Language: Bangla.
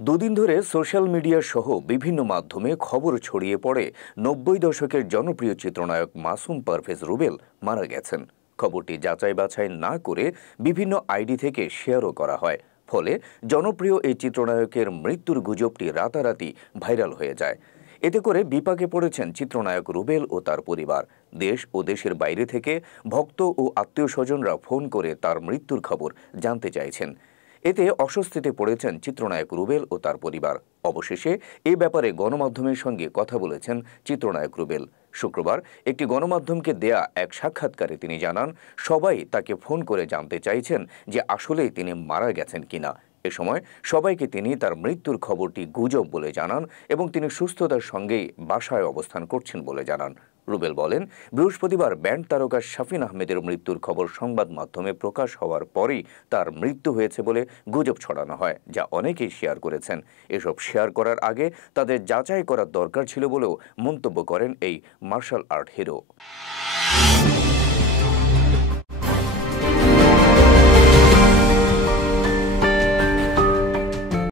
দুদিন ধরে সোশ্যাল মিডিয়া সহ বিভিন্ন মাধ্যমে খবর ছড়িয়ে পড়ে ৯০ দশকের জনপ্রিয় চিত্রনায়ক মাসুম পারভেজ রুবেল মারা গেছেন। খবরটি যাচাই বাছাই না করে বিভিন্ন আইডি থেকে শেয়ারও করা হয়। ফলে জনপ্রিয় এই চিত্রনায়কের মৃত্যুর গুজবটি রাতারাতি ভাইরাল হয়ে যায়। এতে করে বিপাকে পড়েছেন চিত্রনায়ক রুবেল ও তার পরিবার। দেশ ও দেশের বাইরে থেকে ভক্ত ও আত্মীয় স্বজনরা ফোন করে তার মৃত্যুর খবর জানতে চাইছেন। এতে অস্বস্তিতে পড়েছেন চিত্রনায়ক রুবেল ও তার পরিবার। অবশেষে এ ব্যাপারে গণমাধ্যমের সঙ্গে কথা বলেছেন চিত্রনায়ক রুবেল। শুক্রবার একটি গণমাধ্যমকে দেয়া এক সাক্ষাৎকারে তিনি জানান, সবাই তাকে ফোন করে জানতে চাইছেন যে আসলেই তিনি মারা গেছেন কিনা। এ সময় সবাইকে তিনি তার মৃত্যুর খবরটি গুজব বলে জানান এবং তিনি সুস্থতার সঙ্গেই বাসায় অবস্থান করছেন বলে জানান। রুবেল বলেন, বৃহস্পতিবার ব্যান্ড তারকা শাফিন আহমেদের মৃত্যুর খবর সংবাদ মাধ্যমে প্রকাশ হওয়ার পরেই তার মৃত্যু হয়েছে বলে গুজব ছড়ানো হয়, যা অনেকেই শেয়ার করেছেন। এসব শেয়ার করার আগে তাদের যাচাই করার দরকার ছিল বলেও মন্তব্য করেন এই মার্শাল আর্ট হিরো।